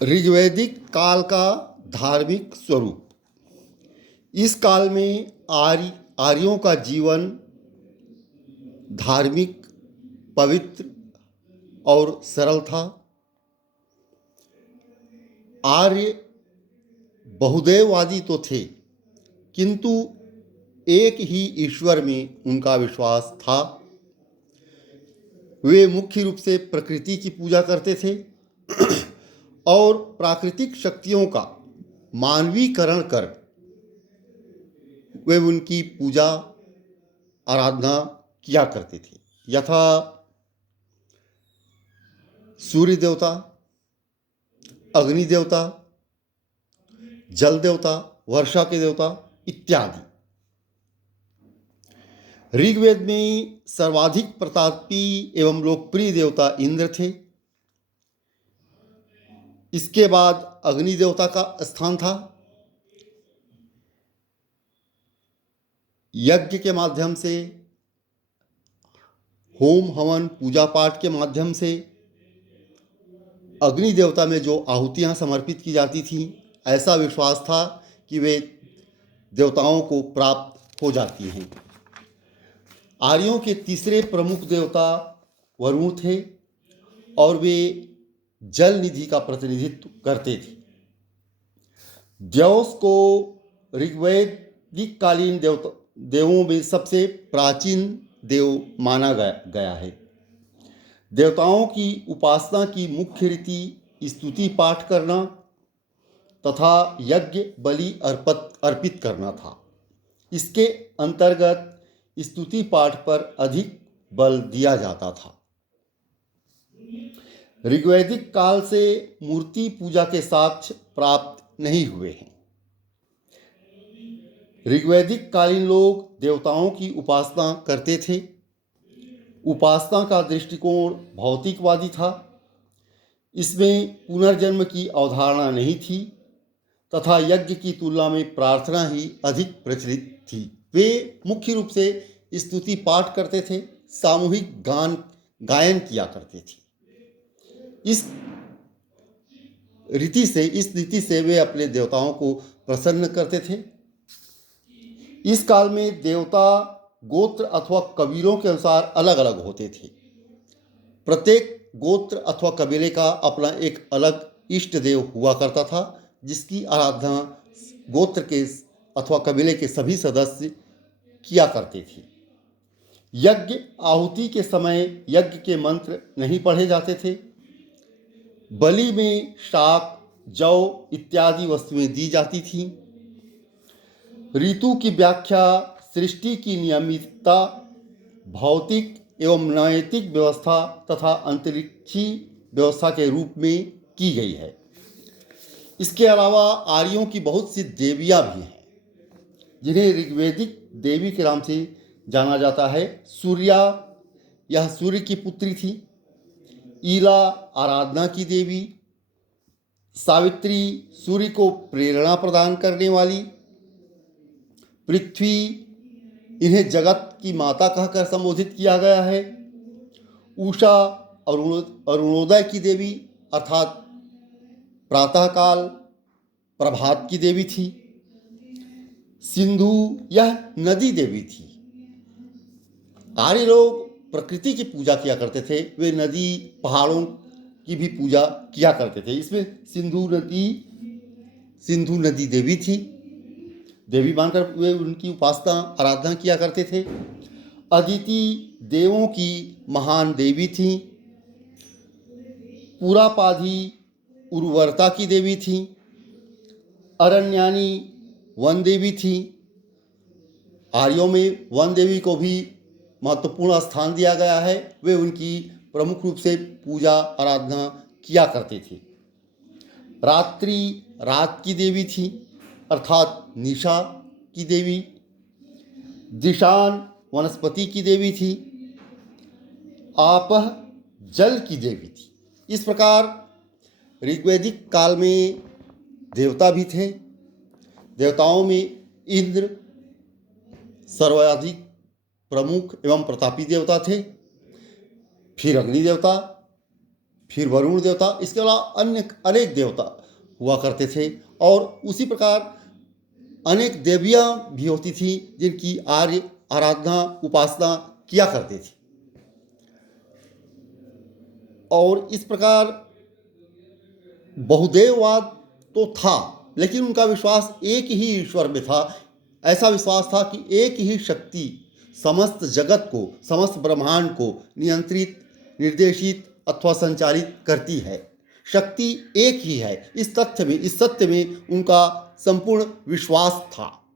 ऋग्वैदिक काल का धार्मिक स्वरूप। इस काल में आर्यों का जीवन धार्मिक, पवित्र और सरल था। आर्य बहुदेववादी तो थे, किंतु एक ही ईश्वर में उनका विश्वास था। वे मुख्य रूप से प्रकृति की पूजा करते थे और प्राकृतिक शक्तियों का मानवीकरण कर वे उनकी पूजा आराधना किया करते थे। यथा सूर्य देवता, अग्नि देवता, जल देवता, वर्षा के देवता इत्यादि। ऋग्वेद में सर्वाधिक प्रतापी एवं लोकप्रिय देवता इंद्र थे। इसके बाद अग्नि देवता का स्थान था। यज्ञ के माध्यम से, होम हवन पूजा पाठ के माध्यम से अग्नि देवता में जो आहुतियाँ समर्पित की जाती थीं, ऐसा विश्वास था कि वे देवताओं को प्राप्त हो जाती हैं। आर्यों के तीसरे प्रमुख देवता वरुण थे और वे जल निधि का प्रतिनिधित्व करते थे। द्यौस को ऋग्वैदिक कालीन देवों में सबसे प्राचीन देव माना गया है। देवताओं की उपासना की मुख्य रीति स्तुति पाठ करना तथा यज्ञ बलि अर्पित करना था। इसके अंतर्गत स्तुति पाठ पर अधिक बल दिया जाता था। ऋग्वैदिक काल से मूर्ति पूजा के साक्ष्य प्राप्त नहीं हुए हैं। ऋग्वैदिक कालीन लोग देवताओं की उपासना करते थे। उपासना का दृष्टिकोण भौतिकवादी था। इसमें पुनर्जन्म की अवधारणा नहीं थी तथा यज्ञ की तुलना में प्रार्थना ही अधिक प्रचलित थी। वे मुख्य रूप से स्तुति पाठ करते थे, सामूहिक गायन किया करते थे। इस रीति से वे अपने देवताओं को प्रसन्न करते थे। इस काल में देवता गोत्र अथवा कबीलों के अनुसार अलग अलग होते थे। प्रत्येक गोत्र अथवा कबीले का अपना एक अलग इष्ट देव हुआ करता था, जिसकी आराधना गोत्र के अथवा कबीले के सभी सदस्य किया करते थे। यज्ञ आहुति के समय यज्ञ के मंत्र नहीं पढ़े जाते थे। बलि में शाक, जौ इत्यादि वस्तुएं दी जाती थीं। ऋतु की व्याख्या सृष्टि की नियमितता, भौतिक एवं नैतिक व्यवस्था तथा अंतरिक्षी व्यवस्था के रूप में की गई है। इसके अलावा आर्यों की बहुत सी देवियाँ भी हैं, जिन्हें ऋग्वैदिक देवी के नाम से जाना जाता है। सूर्या, यह सूर्य की पुत्री थी। ईला आराधना की देवी। सावित्री सूर्य को प्रेरणा प्रदान करने वाली। पृथ्वी, इन्हें जगत की माता कहकर संबोधित किया गया है। उषा अरुणोदय की देवी अर्थात प्रातःकाल प्रभात की देवी थी। सिंधु, यह नदी देवी थी। आर्य लोग प्रकृति की पूजा किया करते थे। वे नदी, पहाड़ों की भी पूजा किया करते थे। इसमें सिंधु नदी देवी थी। देवी मानकर वे उनकी उपासना आराधना किया करते थे। अदिति देवों की महान देवी थी। पुरापाधी उर्वरता की देवी थी। अरण्यानी वन देवी थी। आर्यों में वन देवी को भी महत्वपूर्ण स्थान दिया गया है। वे उनकी प्रमुख रूप से पूजा आराधना किया करते थे। रात्रि रात की देवी थी अर्थात निशा की देवी। दिशान वनस्पति की देवी थी। आपह जल की देवी थी। इस प्रकार ऋग्वैदिक काल में देवता भी थे। देवताओं में इंद्र सर्वाधिक प्रमुख एवं प्रतापी देवता थे। फिर अग्नि देवता, फिर वरुण देवता, इसके अलावा अन्य अनेक देवता हुआ करते थे। और उसी प्रकार अनेक देवियाँ भी होती थीं जिनकी आर्य आराधना उपासना किया करते थे। और इस प्रकार बहुदेववाद तो था, लेकिन उनका विश्वास एक ही ईश्वर में था। ऐसा विश्वास था कि एक ही शक्ति समस्त जगत को, समस्त ब्रह्मांड को नियंत्रित, निर्देशित अथवा संचालित करती है। शक्ति एक ही है, इस सत्य में उनका संपूर्ण विश्वास था।